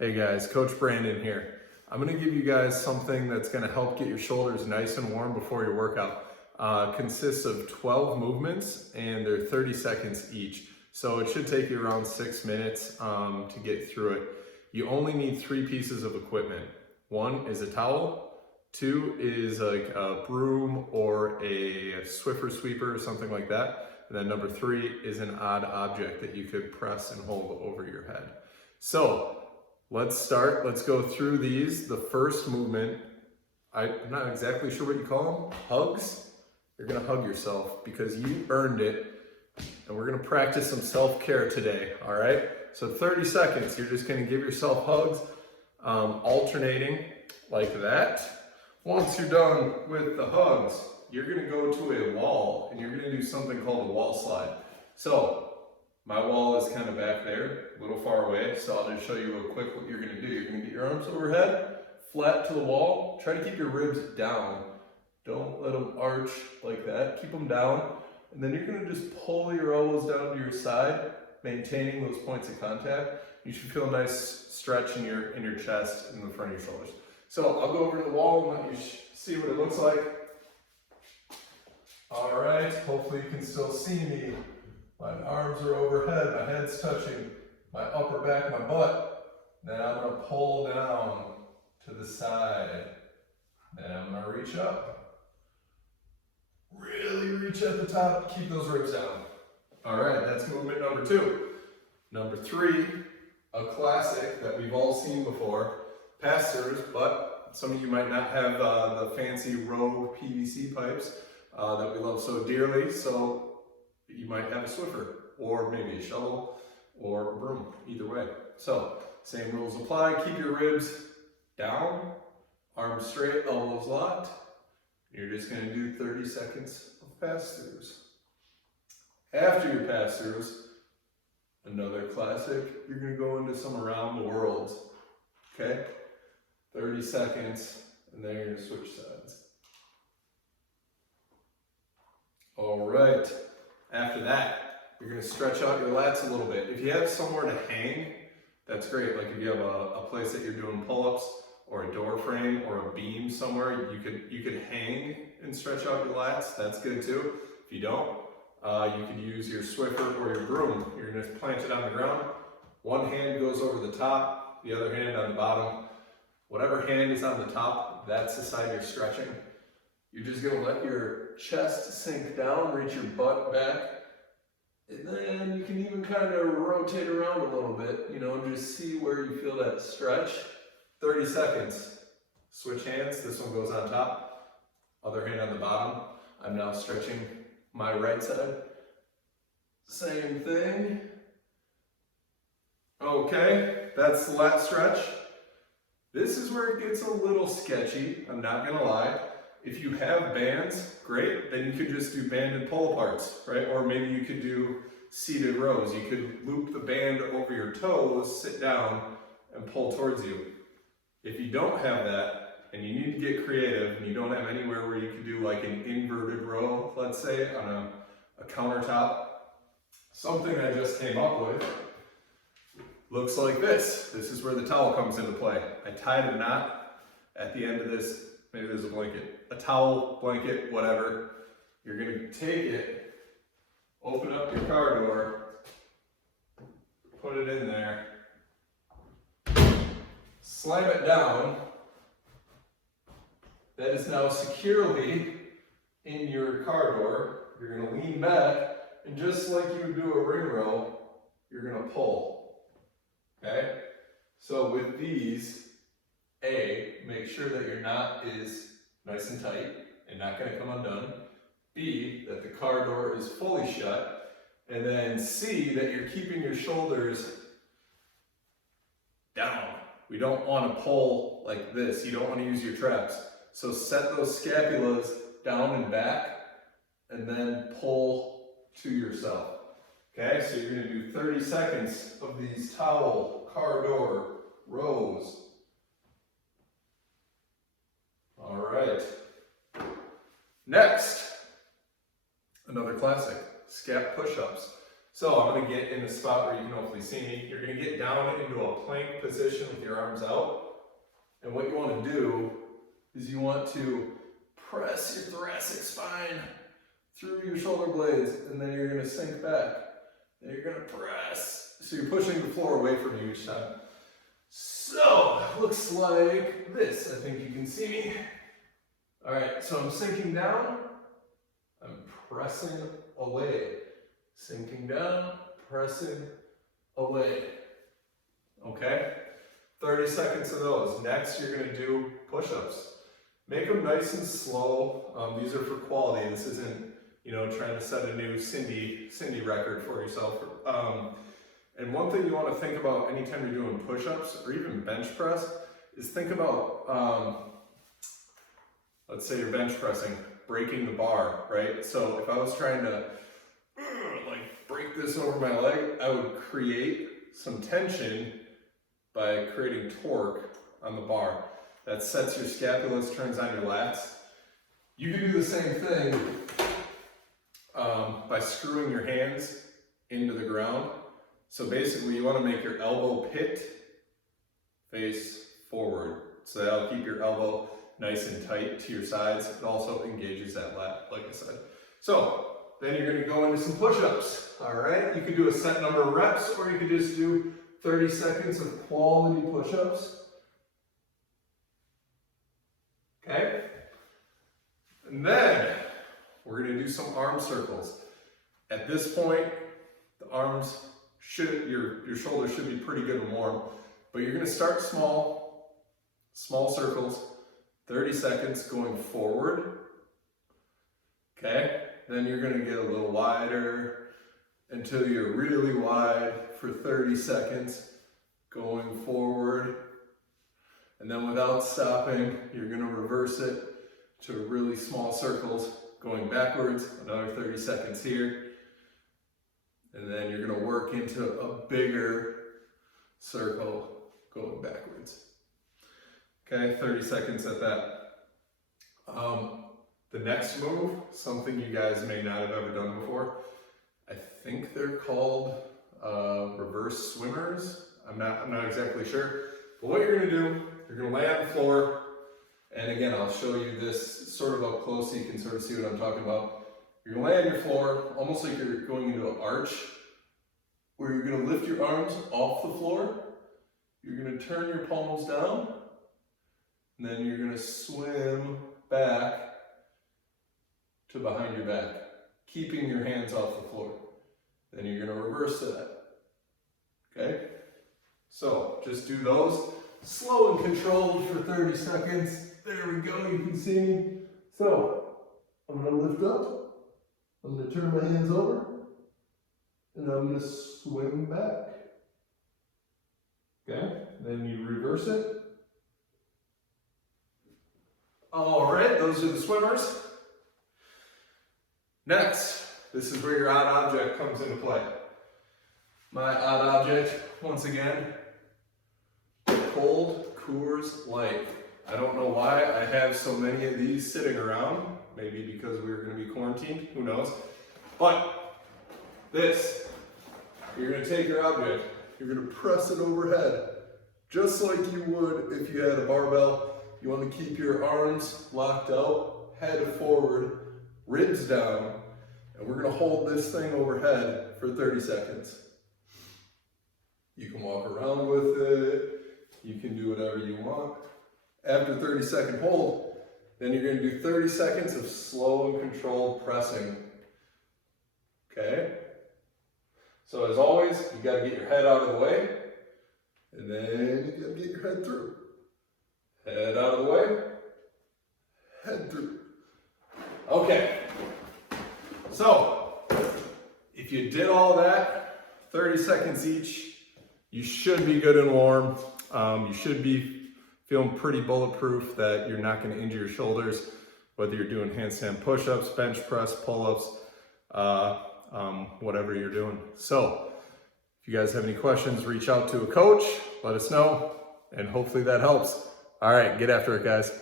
Hey guys, Coach Brandon here. I'm gonna give you guys something that's gonna help get your shoulders nice and warm before your workout. Consists of 12 movements and they're 30 seconds each. So it should take you around 6 minutes to get through it. You only need 3 pieces of equipment. 1 is a towel, 2 is like a broom or a swiffer sweeper or something like that. And then number 3 is an odd object that you could press and hold over your head. So let's start. Let's go through these. The first movement, I'm not exactly sure what you call them. Hugs. You're gonna hug yourself because you earned it. And we're gonna practice some self-care today, all right? So 30 seconds, you're just gonna give yourself hugs, alternating like that. Once you're done with the hugs, you're gonna go to a wall and you're gonna do something called a wall slide. So my wall is kind of back there, a little far away, so I'll just show you real quick what you're gonna do. You're gonna get your arms overhead, flat to the wall. Try to keep your ribs down. Don't let them arch like that. Keep them down. And then you're gonna just pull your elbows down to your side, maintaining those points of contact. You should feel a nice stretch in your chest and the front of your shoulders. So I'll go over to the wall and let you see what it looks like. All right, hopefully you can still see me. My arms are overhead, my head's touching my upper back, my butt. Then I'm gonna pull down to the side. Then I'm gonna reach up. Really reach at the top, keep those ribs down. All right, that's movement number 2. Number 3, a classic that we've all seen before, pass-throughs, but some of you might not have the fancy Rogue PVC pipes that we love so dearly, so you might have a swiffer, or maybe a shovel, or a broom, either way. So, same rules apply. Keep your ribs down, arms straight, elbows locked. You're just gonna do 30 seconds of pass-throughs. After your pass-throughs, another classic, you're gonna go into some around the world, okay? 30 seconds, and then you're gonna switch sides. All right. After that, you're gonna stretch out your lats a little bit. If you have somewhere to hang, that's great. Like if you have a place that you're doing pull-ups or a door frame or a beam somewhere, you could hang and stretch out your lats. That's good too. If you don't, you could use your swiffer or your broom. You're gonna plant it on the ground. One hand goes over the top, the other hand on the bottom. Whatever hand is on the top, that's the side you're stretching. You're just gonna let your chest sink down, reach your butt back, and then you can even kind of rotate around a little bit, just see where you feel that stretch. 30 seconds. Switch hands, this one goes on top, other hand on the bottom. I'm now stretching my right side. Same thing. Okay, that's the lat stretch. This is where it gets a little sketchy, I'm not gonna lie. If you have bands, great, then you could just do band and pull aparts, right? Or maybe you could do seated rows. You could loop the band over your toes, sit down, and pull towards you. If you don't have that, and you need to get creative, and you don't have anywhere where you could do like an inverted row, let's say, on a countertop, something I just came up with looks like this. This is where the towel comes into play. I tied a knot at the end of this. Maybe there's a blanket, a towel, blanket, whatever. You're gonna take it, open up your car door, put it in there, slam it down. That is now securely in your car door. You're gonna lean back, and just like you would do a ring row, you're gonna pull, okay? So with these, make sure that your knot is nice and tight and not gonna come undone. B, that the car door is fully shut. And then C, that you're keeping your shoulders down. We don't wanna pull like this. You don't wanna use your traps. So set those scapulas down and back and then pull to yourself. Okay, so you're gonna do 30 seconds of these towel, car door, rows. All right. Next, another classic, Scap push-ups. So I'm gonna get in a spot where you can hopefully see me. You're gonna get down into a plank position with your arms out. And what you wanna do is you want to press your thoracic spine through your shoulder blades, and then you're gonna sink back. Then you're gonna press. So you're pushing the floor away from you each time. So it looks like this. I think you can see me. All right, so I'm sinking down. I'm pressing away. Sinking down, pressing away. Okay? 30 seconds of those. Next, you're gonna do push-ups. Make them nice and slow. These are for quality. This isn't, trying to set a new Cindy record for yourself. And one thing you want to think about anytime you're doing push-ups or even bench press is think about, let's say you're bench pressing, breaking the bar, right? So if I was trying to break this over my leg, I would create some tension by creating torque on the bar. That sets your scapula, turns on your lats. You can do the same thing by screwing your hands into the ground. So basically you want to make your elbow pit face forward. So that'll keep your elbow nice and tight to your sides. It also engages that lat, like I said. So then you're going to go into some push-ups. All right, you can do a set number of reps, or you can just do 30 seconds of quality push-ups. Okay, and then we're going to do some arm circles. At this point, the arms your shoulders should be pretty good and warm, but you're going to start small circles, 30 seconds going forward. Okay, then you're going to get a little wider until you're really wide for 30 seconds going forward. And then without stopping, you're going to reverse it to really small circles going backwards, another 30 seconds here. And then you're going to work into a bigger circle going backwards. Okay, 30 seconds at that. The next move, something you guys may not have ever done before, I think they're called reverse swimmers. I'm not exactly sure. But what you're going to do, you're going to lay on the floor, and again, I'll show you this sort of up close so you can sort of see what I'm talking about. You're going to lay on your floor, almost like you're going into an arch, where you're going to lift your arms off the floor. You're going to turn your palms down, and then you're going to swim back to behind your back, keeping your hands off the floor. Then you're going to reverse that. Okay? So just do those slow and controlled for 30 seconds. There we go, you can see me. So I'm going to lift up, I'm going to turn my hands over, and I'm going to swim back. Okay, then you reverse it. All right, those are the swimmers. Next, this is where your odd object comes into play. My odd object, once again, cold Coors Light. I don't know why I have so many of these sitting around. Maybe because we're going to be quarantined, who knows. But this, you're going to take your object, you're going to press it overhead, just like you would if you had a barbell. You want to keep your arms locked out, head forward, ribs down, and we're going to hold this thing overhead for 30 seconds. You can walk around with it, you can do whatever you want. After 30-second hold, then you're going to do 30 seconds of slow and controlled pressing. Okay? So as always, you got to get your head out of the way, and then you got to get your head through. Head out of the way, head through. Okay. So, if you did all that, 30 seconds each, you should be good and warm. You should be feeling pretty bulletproof that you're not going to injure your shoulders, whether you're doing handstand push-ups, bench press, pull-ups, whatever you're doing. So, if you guys have any questions, reach out to a coach, let us know, and hopefully that helps. All right, get after it, guys.